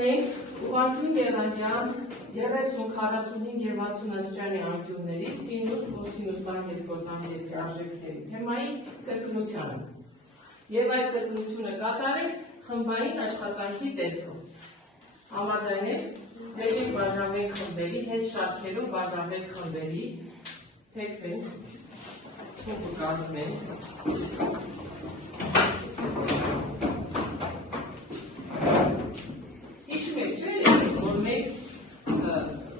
Անցնենք ուղղանկյուն եղանյան 30, 45 և 60 աստիճանի անկյունների սինուս, կոսինուս, տանգես, կոտանգեսի արժեքների թեմայի կրկնությանը և այդ կրկնությունը կատարեք խմբային աշխատանքի տեսքով։ Համաձայն եք, եկեք բաժանվենք խմբերի, հետ շարքերով բաժանվենք խմբերի, թեքվենք, խումբ կազմենք։ Հիշում եք չէ, որ մենք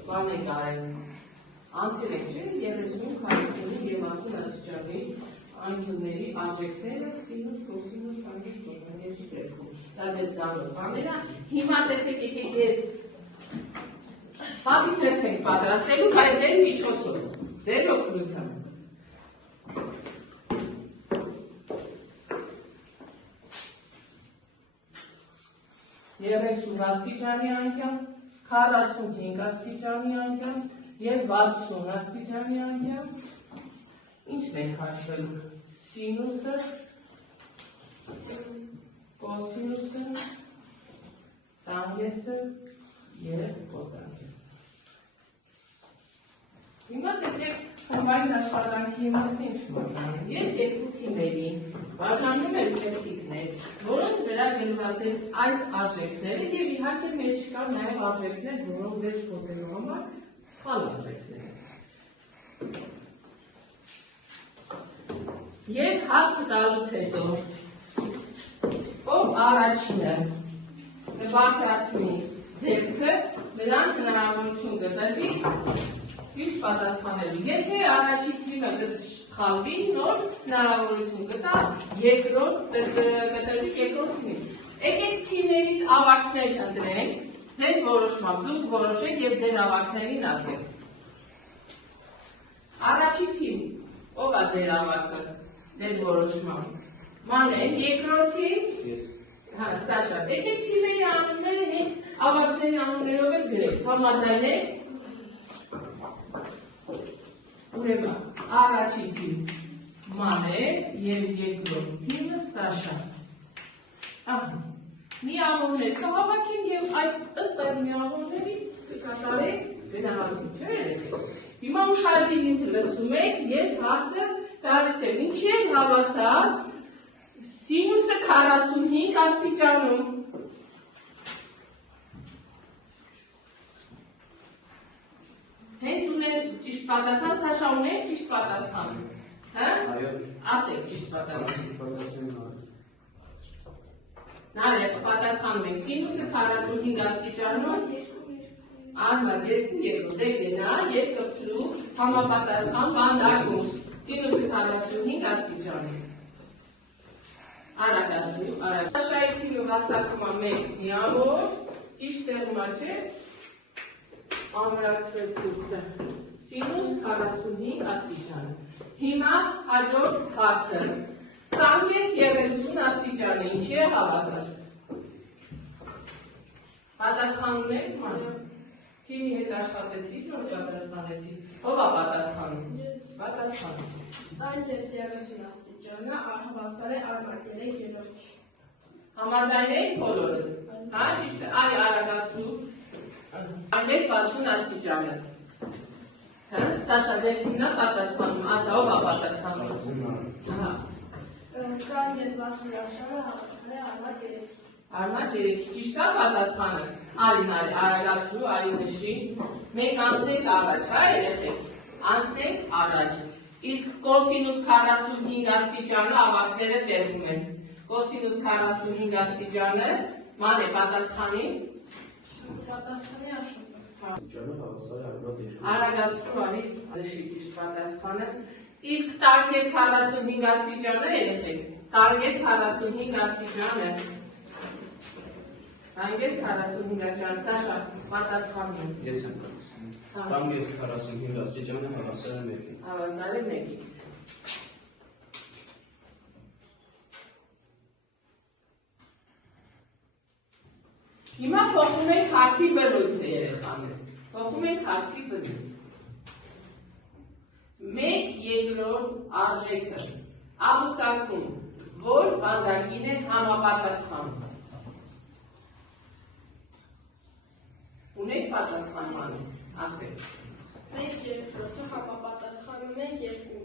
բան ենք արել, անցել ենք չէ, 30, 40 և 60 աստիճանի անկյունների արժեքները սինուս, կոսինուս, տանգես, կոտանգեսի դեպքում։ Դա ձեզ դառնում բաներ է։ Հիմա տեսեք եկեք ես հատի թերթ ենք պատրաստելու այդ ձեր միջոցով, ձեր օգնությամբ։ 30 աստիճանի անկյան, 45 աստիճանի անկյան և 60 աստիճանի անկյան։ Ինչն ենք հաշվելու, սինուսը, կոսինուսը, տանգեսը և կոտանգեսը։ Հիմա տեսեք խմբային աշխատանքի իմաստը ինչ մոտանում։ Ես երկու թիմերի բաժանում եմ թերթիկներ, որոնց վրա գրված են այս արժեքները և իհարկե մեջ կա նաև արժեքներ, որոնք ձեր շփոթելու համար սխալ արժեքներ են։ Եվ հարցը տալուց հետո ով առաջինը բարձրացնի ձեռքը, նրան հնարավորություն կտրվի ճիշտ պատասխանելու։ Եթե առաջին թիմը կսխալվի, նոր հնարավորություն կտա կտրվի երկրորդ թիմին։ Եկեք թիմերից ավագներ ընտրենք, ձեր որոշմամբ, դուք որոշեք և ձեր ավագներին ասեք։ Առաջին թիմ, ով է ձեր ավագը, ձեր որոշմամբ։ Մանեն, երկրորդ թիմ։ Ես։ Հա, Սաշա, եկեք թիմերի անունները հենց ավագների անուններով էլ գրեք, համաձայն եք։ Ուրեմն, առաջին թիմ Մանե և երկրորդ թիմը Սաշա։ Ահա, միավորներ կհավաքենք և այդ ըստ այդ միավորների կկատարենք գնահատում, չէ՞։ Հիմա ուշադիր ինձ լսում եք, ես հարցը տալիս եմ, ինչի են հավասար սինուսը 45 աստիճանում։ Հենց ունեն ճիշտ պատասխան, Սաշա ունեն ճիշտ պատասխան։ Այո։ Ասեք ճիշտ պատասխան։ Նարեկ, պատասխանում ենք, սինուսը 45 աստիճանում, արմատ երկու դեպ գնա և կպցրու համապատասխան բանդակում, սինուսը 45 աստիճանում։ Արագացնու, արագ։ Սաշայի թիմը վաստակում է մեկ միավոր, ճիշտ տեղում է չէ, ամրացվել կուրսը, սինուս 45 աստիճան։ Հիմա հաջորդ հարցը, տանգես 30 աստիճանը, ինչի է հավասար։ Պատասխանում եք, ման։ Թիմի հետ աշխատեցիք, նոր պատասխանեցիք։ Ով է պատասխանում։ Պատասխանում։ Տանգես 30 աստիճանը հավասար է արմատ 3/3։ Համաձայն եք բոլորը։ Հա, ճիշտ է, այ արագացնու։ Տանգես 60 աստիճանը։ Սաշա, ձեր թիմն է պատասխանում, ասա, ով է պատասխանում։ Տանգես 60 աստիճանը հավասար է արմատ 3։ Արմատ 3, ճիշտ է պատասխանը։ Արին, արագացրու, արին նշի։ Մենք անցնենք առաջ, հա երեխեք, անցնենք առաջ։ Իսկ կոսինուս 45 աստիճանը ավագները տեղում են։ Կոսինուս 45 աստիճանը, ման է պատասխանի։ Պատասխանի աշխատանք։ Աստիճանը հավասար է արմատ 3։ Արագացրու, արի նշի ճիշտ պատասխանը։ Իսկ տանգես 45 աստիճանը երեխեք, տանգես 45 աստիճանը։ Տանգես 45 աստիճանը, Սաշա, պատասխանում։ Ես եմ պատասխանում։ Տանգես 45 աստիճանը հավասար է 1-ին։ Հավասար է 1-ին։ Հիմա փոխում ենք հարցի բնույթը երեխաներ։ Փոխում ենք հարցի բնույթ։ Մեկ երկրորդ արժեքը աղուսակում, որ բանդակին է համապատասխան։ Ունեք պատասխան ասեք։ Մեկ երկրորդը համապատասխանում է երկու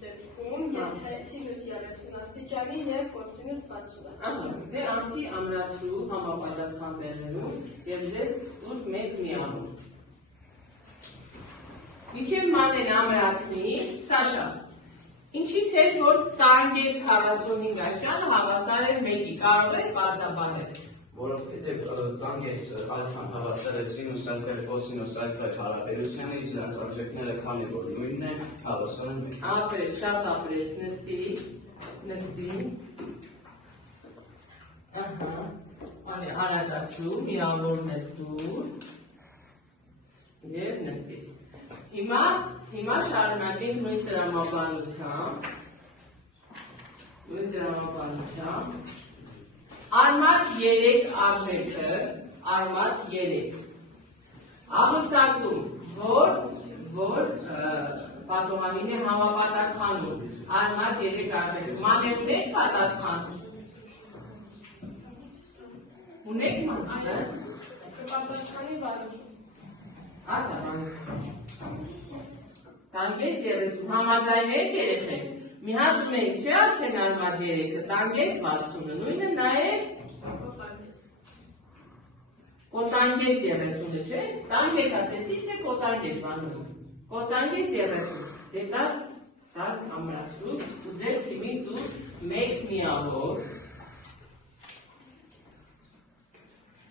դեպքում, եթե սինուս 30 աստիճանի և կոսինուս 60 աստիճանի։ Դե անցի ամրացրու համապատասխան բերներում և ձեզ ուր մեկ միավոր։ Միջև մանեն ամրացնի, Սաշա, ինչից էր, որ տանգես 45 աստիճանը հավասար էր մեկի, կարող ես պարզաբանել։ Որովհետև տանգես ալֆան հավասար է սինուս ալֆա կոսինուս ալֆա հարաբերությանը, իրանց արժեքները քանի որ նույնն են, հավասար են մեկ։ Ապրես, շատ ապրես, նստի, արագացրու, միավորներ դուր և նստի։ Հիմա շարունակենք նույն տրամաբանությամբ, արմատ 3 արժեքը, արմատ 3, աղուսակում, որ պատողանին է համապատասխանում, արմատ 3 արժեքը, մանե ունեք պատասխան, ունեք մանցը, Կպատասխանի վարի։ ասա մանե, տանգես 30, համաձայն եք երեխեք, մի հատ ունենք չէ արդեն արմատ 3-ը, տանգես 60-ը, նույնը նա է կոտանգես 30-ը, չէ, տանգես ասեցիք, թե կոտանգես վանում, կոտանգես 30, դե տար ամրացրու, ու ձեր թիմի դու մեկ միավոր,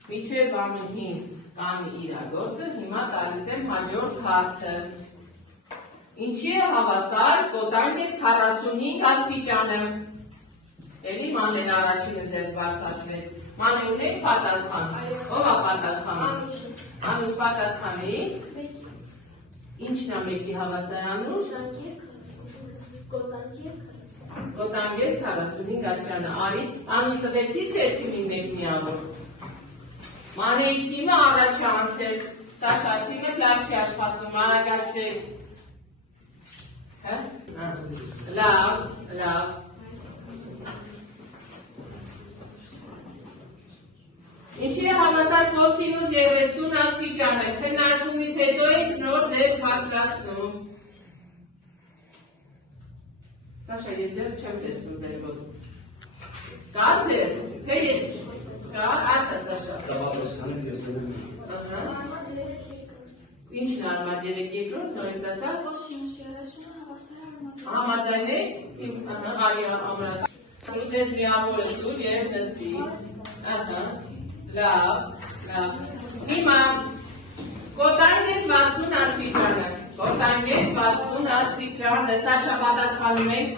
միջև վանուհինց կանի իրագործը, հիմա տալիս եմ հաջորդ հարցը, ինչի է հավասար կոտանգես 45 աստիճանը, էլի մանեն առաջինը ձեզ բարձացվեց, մանե ունեք պատասխան, ով է պատասխանը, անուշ պատասխանի, ինչն է մեկի հավասար անուշ, կոտանգես 45 աստիճանը, արի, անի տվեցի ձեր թիմի մեկ միավոր, մանեի թիմը առաջ անցեց, Սաշա թիմը լավ չի աշխատում, արագացրեք, լավ, ինչի է հավասար կոսինուս 30 աստիճանը, քննարկումից հետո ենք նոր դեպք պատրաստում, Սաշա, ես ձեր չեմ տեսնում ձեր ոտը, կար ձեր, թե ես, կար, ասա Սաշա, Տավապեսանեք ես դեմ ինչն արմատ 3 երկրորդ, նորից ասա, Կոսինուս 30-ը հավասար արմատ։ համաձայն է, արի ամրաց, ձեզ միավորը դուր և նստի, լավ, հիմա, կոտանգես 60 աստիճանը, Սաշա պատասխանում ենք,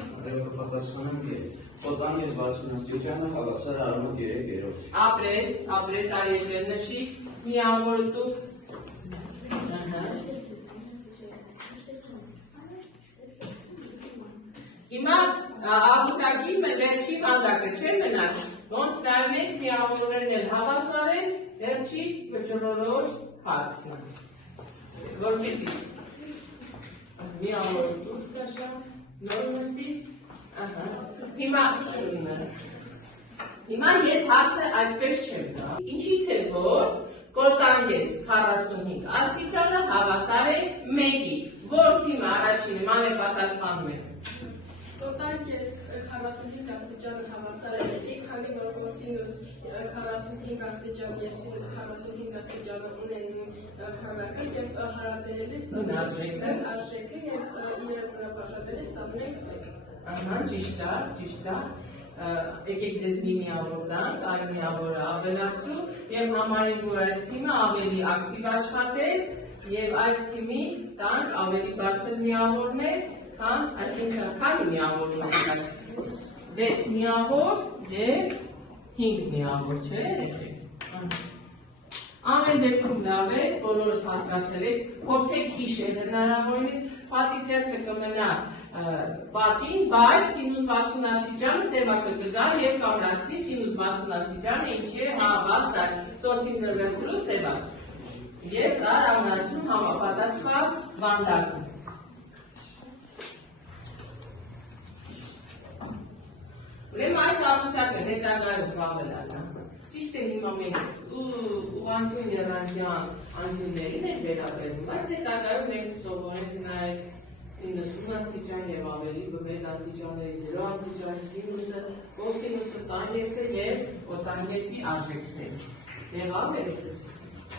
պատասխանեմ ես, կոտանգես 60 աստիճանը հավասար արմատ 3-երորդ։ ապրես, արի ես նշի, միավորը դուր, հիմա աղուսակի վերջի մանդակը չէ մնաց, ոնց նայում ենք միավորներն էլ հավասար են, վերջի վճռորոշ հարցն է, որպեսի միավորը դուրս Սաշա, նոր նստից, հիմա ես հարցը այդպես չեմ տա, ինչից է որ կոտանգես 45 աստիճանը հավասար է մեկի, որ թիմը առաջինը մանե պատասխանում է, Կոտանգես 45 աստիճանը հավասար է մեկի, քանի որ կոսինուս 45 աստիճան և սինուս 45 աստիճանը ունեն քանակը և հարաբերելիս արժեքը և իրար վրա բաժանելիս ստանում ենք ճիշտ է, եկեք ձեզ մի միավոր տանք, այլ միավորը ավելացրու և համարենք, որ այս թիմը ավելի ակտիվ աշխատեց և այս թիմի տանք ավելի բարձր միավորներ, այսինքն քանի միավոր ունեցաք, 6 միավոր և 5 միավոր, չէ երեխեք։ Ամեն դեպքում լավ է, բոլորը հասկացել եք, փորձեք հիշել հնարավորինս, պատի թերթը կմնա պատին, բայց սինուս 60 աստիճանը սևակը կգա և կամրացնի սինուս 60 աստիճանը ինչի է հավասար, սոսին զրվեցրու սևակ և կար ամրացում համապատասխան վանդակում։ Ուրեմն այս ամուսակը հետագայում կավելանա, ճիշտ է հիմա մենք ուղղանկյուն եռանկյան անկյուններին ենք վերաբերում, բայց հետագայում մենք սովորենք նաև 90 աստիճան եւ ավելի մեծ աստիճանների 0 աստիճանի սինուսը, կոսինուսը, տանգեսը եւ կոտանգեսի արժեքները։ Եղավ է